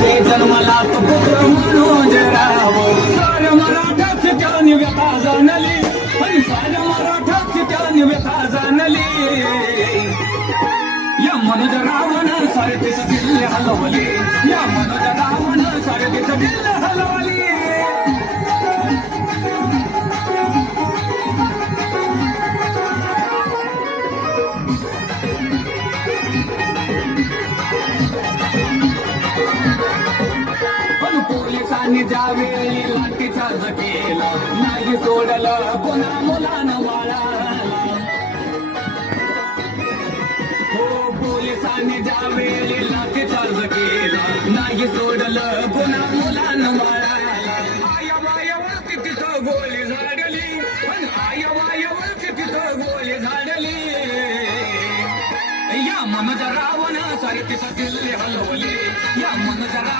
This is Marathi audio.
ते जन्मला तो पुत्र मनोजराव साऱ्या मराठाची त्याने व्यथा जाणली आणि साऱ्या मराठाची त्याने व्यथा जाणली या मनोजरावनं सारथीचं दिल्ले हलवले या मनोजरावनं सारथीचं दिल्ले हलवले पोलिसांनी ज्यावेळी लाठीचार्ज केला नाही सोडलं कोणा मुलानं बाळाला हो पोलिसांनी ज्यावेळी लाठीचार्ज केला नाही सोडलं कोणा मुलानं बाळाला आया बायावरती तिथं गोळी झाडली पण आया बायावरती तिथं गोळी झाडली या मनोजरावनं सारथीचं दिल्ले हलवले या मनोजराव